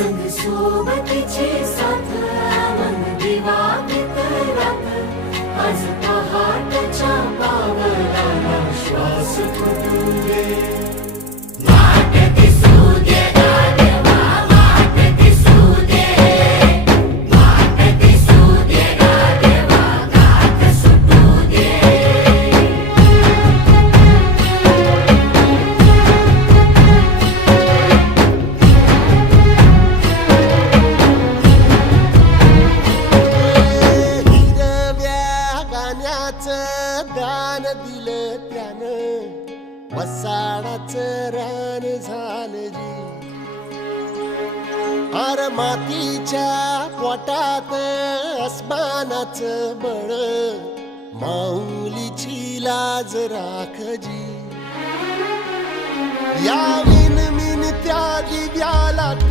संग सोबतीची साथ मन दिवाळीत रात आज पहाटच्या पावलाला श्वास फुटू दे वाट दिसू दे गाढवा वाट दिसू दे वाट दिसू दे गाढवा गाठ सुटू दे दान दिलं त्यानं वसाडाचं रान झालं जी अर मातीच्या पोटात अस्मानाचं बळ माऊलीची लाज राख जी या विन त्या दिव्याला